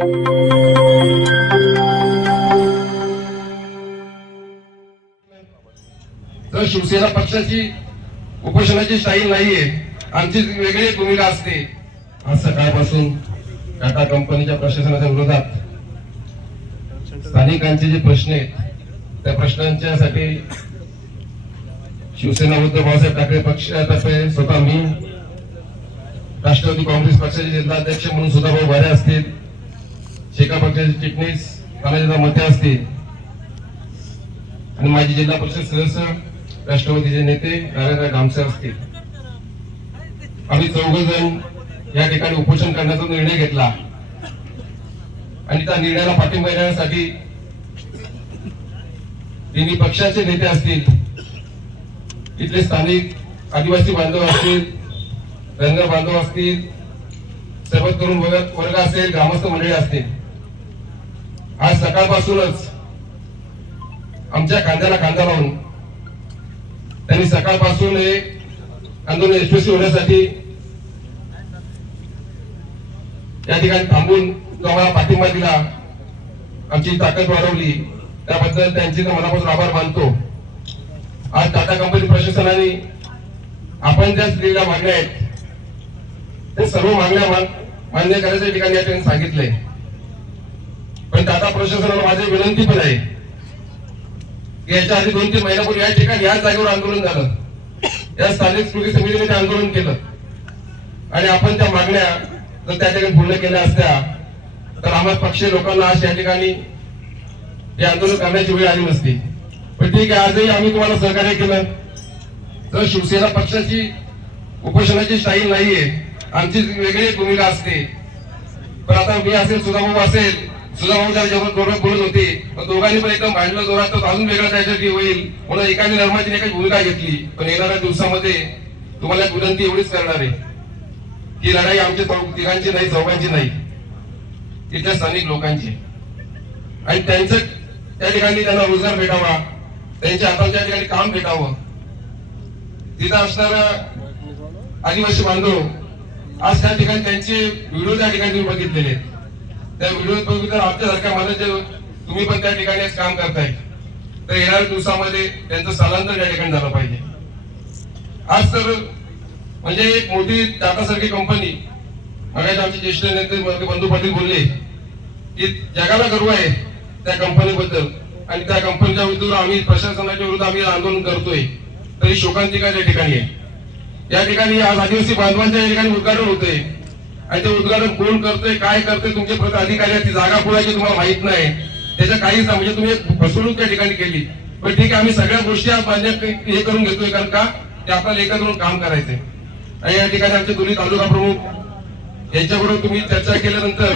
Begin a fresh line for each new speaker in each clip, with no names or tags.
तर शिवसेना पक्षाची उपोषणाची स्टाईल नाहीये. आमची वेगळी भूमिका असते. आज सकाळपासून टाटा कंपनीच्या प्रशासनाच्या विरोधात स्थानिकांचे जे प्रश्न आहेत त्या प्रश्नांच्यासाठी शिवसेना उद्धव बाळासाहेब ठाकरे पक्षातर्फे स्वतः मी राष्ट्रवादी काँग्रेस पक्षाचे जिल्हाध्यक्ष म्हणून सुधाभाऊ भारे असतील. शेखा पक्षाचे चिटणीस तानाजीदा मते असतील. आणि माजी जिल्हा परिषद सदस्य राष्ट्रवादीचे नेते नारायणराव गामसे असतील. आम्ही चौघ जण या ठिकाणी उपोषण करण्याचा निर्णय घेतला. आणि त्या निर्णयाला पाठिंबा देण्यासाठी तिन्ही पक्षाचे नेते असतील. इथले स्थानिक आदिवासी बांधव असतील धनगर बांधव असतील सर्व तरुण वर्ग वर्ग असेल ग्रामस्थ मंडळी असतील. आज सकाळपासूनच आमच्या खांद्याला खांदा लावून त्यांनी सकाळपासून हे आंदोलन यशस्वी होण्यासाठी या ठिकाणी थांबून जो आम्हाला पाठिंबा दिला आमची ताकद वाढवली त्याबद्दल त्यांचे तर मनापासून आभार मानतो. आज टाटा कंपनी प्रशासनाने आपण ज्या दिलेल्या मागण्या आहेत ते सर्व मागण्या मान- मान्य करायच्या ठिकाणी या ठिकाणी प्रशासनाला माझी विनंती पण आहे. याच्या आधी दोन तीन महिन्यापूर्वी या ठिकाणी या जागेवर आंदोलन झालं. या स्थानिक कृती समितीने ते आंदोलन केलं. आणि आपण त्या मागण्या जर त्या ठिकाणी पूर्ण केल्या असत्या तर आम्हाला पक्षीय लोकांना आज या ठिकाणी हे आंदोलन करण्याची वेळ आली नसती. पण ठीक आहे आजही आम्ही तुम्हाला सहकार्य केलं. तर शिवसेना पक्षाची उपोषणाची स्टाईल नाहीये. आमची वेगळी भूमिका असते. पण आता मी असेल सुधाभाऊ असेल सुधाभाऊ त्या जेव्हा जोरात बोलत होते. दोघांनी पण एकदम भांडलं जोरात अजून वेगळं त्याच्यासाठी होईल. म्हणून एकाने नर्माची एकाच भूमिका घेतली. पण येणाऱ्या दिवसामध्ये तुम्हाला एक विनंती एवढीच करणार आहे ही लढाई आमच्या तिघांची नाही चौघांची नाही. तिथल्या स्थानिक लोकांची. आणि त्यांचं त्या ठिकाणी त्यांना रोजगार भेटावा. त्यांच्या हातात ठिकाणी काम भेटावं. तिथं असणारा आदिवासी बांधव आज त्या ठिकाणी त्यांचे व्हिडिओ त्या ठिकाणी तुम्ही बघितलेले आहेत. त्या व्हिडिओ बघितलं आमच्यासारख्या माणसाचे तुम्ही पण त्या ठिकाणी काम करताय. तर येणाऱ्या दिवसामध्ये त्यांचं स्थलांतर त्या ठिकाणी झालं पाहिजे. आज तर म्हणजे एक मोठी टाटासारखी कंपनी मगाशी आमचे ज्येष्ठ नेते बंधू पाटील बोलले की जगाला गर्व आहे त्या कंपनीबद्दल आणि त्या कंपनीच्या विरुद्ध आम्ही प्रशासनाच्या विरुद्ध आम्ही आंदोलन करतोय. तरी शोकांतिका त्या ठिकाणी आहे. या ठिकाणी आज आदिवासी बांधवांच्या या ठिकाणी उद्घाटन होतंय. आणि ते उद्घाटन कोण करतोय काय करतोय तुमचे प्रति अधिकारी आहेत ती जागा कुणाची तुम्हाला माहीत नाही. त्याच्या काहीच म्हणजे तुम्ही फसवणूक त्या ठिकाणी केली. पण ठीक आहे आम्ही सगळ्या गोष्टी मान्य हे करून घेतोय कारण का? ते आपल्याला एकत्र करून काम करायचंय. आणि या ठिकाणी आमचे दोन्ही तालुका प्रमुख यांच्याबरोबर तुम्ही चर्चा केल्यानंतर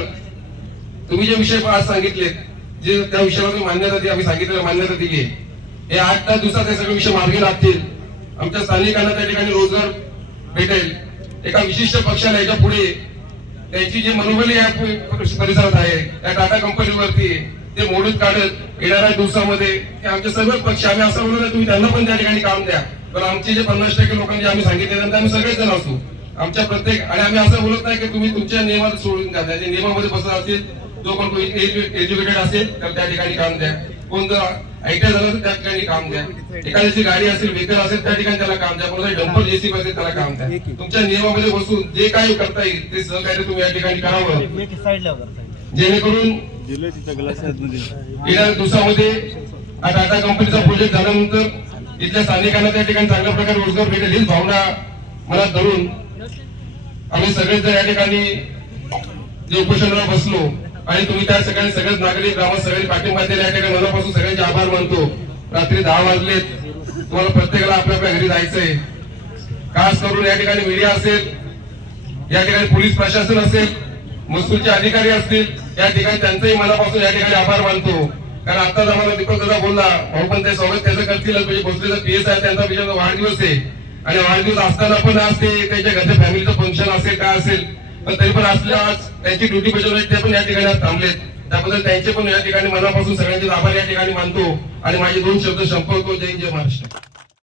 तुम्ही जे विषय आज सांगितले जे त्या विषयावर मान्यता दिली आम्ही सांगितलं मान्यता दिली हे आठ दहा दिवसात हे सगळे विषय मार्गी लागतील. आमच्या स्थानिकांना त्या ठिकाणी रोजगार भेटेल. एका विशिष्ट पक्षाला याच्यापुढे त्यांची जी मनोबली या परिसरात आहे त्या टाटा कंपनीवरती ते मोडून काढत येणाऱ्या दिवसामध्ये आमचे सर्वच पक्ष आम्ही असं म्हणून तुम्ही त्यांना पण त्या ठिकाणी काम द्या. पण आमचे जे पन्नास टक्के लोकांनी आम्ही सांगितले त्यांना आम्ही सगळेच जण असू. आमच्या प्रत्येक आणि आम्ही असं बोलत नाही की तुम्ही तुमच्या नियमात सोडून द्या त्या नियमामध्ये बसत असतील जो पण एज्युकेटेड असेल तर त्या ठिकाणी काम द्या. कोण जर आयटीआय झालं तर त्या ठिकाणी काम द्या एखाद्याची गाडी असेल व्हेकल असेल त्या ठिकाणी त्याला काम द्या. कोणाचा डंपर जेसीबी असेल त्याला काम द्या. तुमच्या नियमामध्ये बसून जे काही करता येईल ते सहकार्य तुम्ही या ठिकाणी करावं. जेणेकरून येणाऱ्या दिवसामध्ये हा टाटा कंपनीचा प्रोजेक्ट झाल्यानंतर इथल्या स्थानिकांना त्या ठिकाणी चांगल्या प्रकारे रोजगार भेटेल हीच भावना मनात धरून आम्ही सगळेच जर या ठिकाणी जे उपोषणाला बसलो आणि तुम्ही त्या सगळ्यांनी सगळेच नागरिक गावात सगळे पाठिंबा दिले या ठिकाणी मनापासून सगळ्यांचे आभार मानतो. रात्री दहा वाजलेत. तुम्हाला प्रत्येकाला आपल्या आपल्या घरी जायचंय. खास करून या ठिकाणी मीडिया असेल या ठिकाणी पोलीस प्रशासन असेल महसूलचे अधिकारी असतील या ठिकाणी त्यांचंही मनापासून या ठिकाणी आभार मानतो. कारण आता आम्हाला दीपक दादा बोलला भाऊ पण ते स्वागत त्याचं करतील म्हणजे भोसलेचा पीएस आहे त्यांचा विजय वाढदिवस आहे. आणि वाढदिवस असताना पण आज ते त्यांच्या घरच्या फॅमिलीचं फंक्शन असेल काय असेल पण तरी पण असल्या आज त्यांची ड्युटी बजावली ते पण या ठिकाणी थांबलेत. त्याबद्दल त्यांचे पण या ठिकाणी मनापासून सगळ्यांचे आभार या ठिकाणी मानतो. आणि माझे दोन शब्द संपवतो. जय जय महाराष्ट्र.